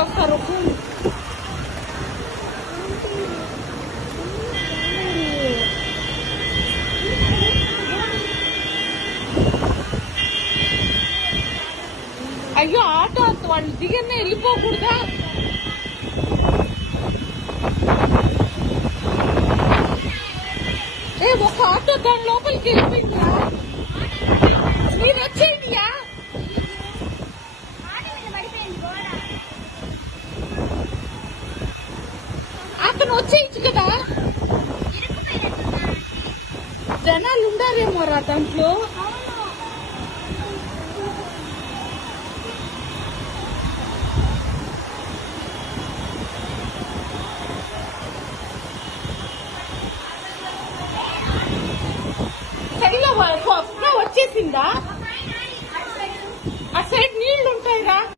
వస్తారు. అయ్యో ఆటో వాళ్ళు దిగనే వెళ్ళిపోకూడదా? ఒక ఆటో దాని లోపలికి వెళ్ళిపోయిందా? మీరు వచ్చేయండియా. అతను వచ్చేయచ్చు కదా. జనాలు ఉండారేమో రా దాంట్లో. వచ్చేసిందా? ఆ సైడ్